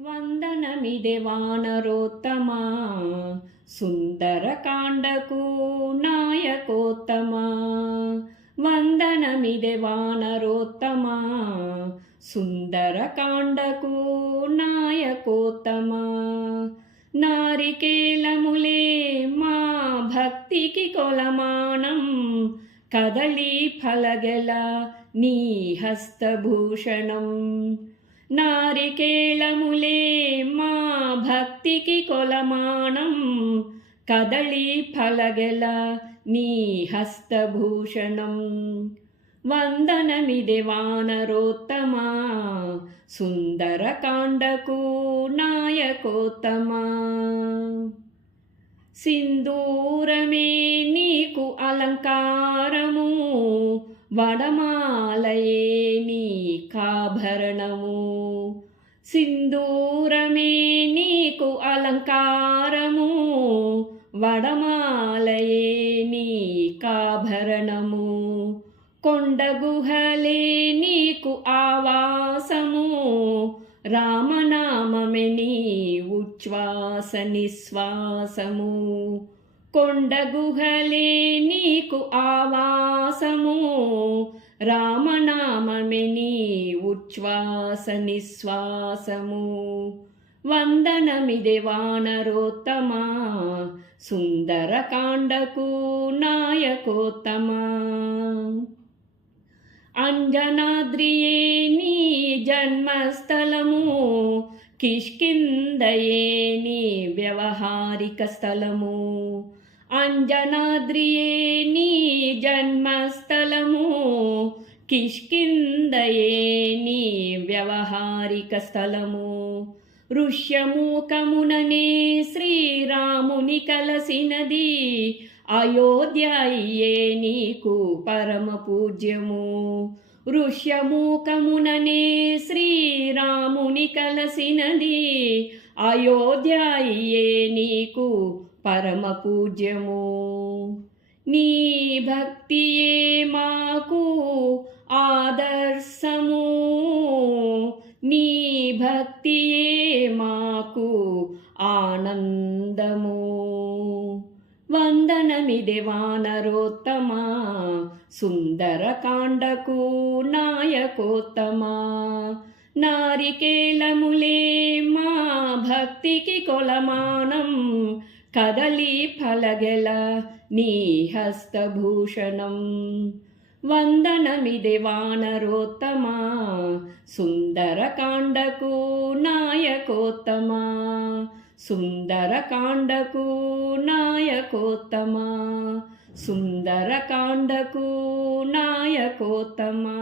వందనమిదే వానరోత్తమా సుందరకాండకు నాయకోత్తమా. వందనమిదే వానరోత్తమా సుందరకాండకు నాయకోత్తమా. నారికేలములే మా భక్తికి కొలమానం, కదలి ఫలగెల నీ హస్తభూషణం. నారికేళములే మా భక్తికి కొలమానం, కదలి ఫలగెల నీ హస్తభూషణం. వందనమిదే వానరోత్తమా సుందరకాండకు నాయకోత్తమా. సింధూరమే నీకు అలంకారము, వడమాలయే నీకాభరణము. సింధూరమే నీకు అలంకారము, వడమాలయే నీకాభరణము. కొండగుహలే నీకు ఆవాసము, రామనామమే నీ ఉచ్ఛ్వాస నిశ్వాసము. కొండగుహలే నీకు ఆవాసము, రామనామమే నీ ఉచ్ఛ్వాస నిశ్వాసము. వందనమిదే వానరోత్తమా సుందరకాండకు నాయకోత్తమా. అంజనాద్రియే నీ జన్మస్థలము, కిష్కింధయే నీ వ్యవహారిక స్థలము. అంజనాద్రియే నీ జన్మస్థలము, కిష్కింధయే నీ వ్యవహారిక స్థలము. ఋష్యమూకముననే శ్రీరాముని కలసినది, అయోధ్యయే నీకు పరమ పూజ్యము. ఋష్యమూకముననే శ్రీరాముని కలసినది, అయోధ్యయే నీకు పరమ పూజ్యము. నీ భక్తియే మాకు ఆదర్శము, నీ భక్తియే మాకు ఆనందము. వందనమిదే వానరోత్తమా సుందరకాండకు నాయకోత్తమా. నారికేళములే మా భక్తికి కొలమానం, కదలి ఫలగెల నీ హస్తభూషణం. వందనమిదే వానరోత్తమా సుందరకాండకు నాయకోత్తమా. సుందరకాండకు నాయకోత్తమా, సుందరకాండకు నాయకోత్తమా.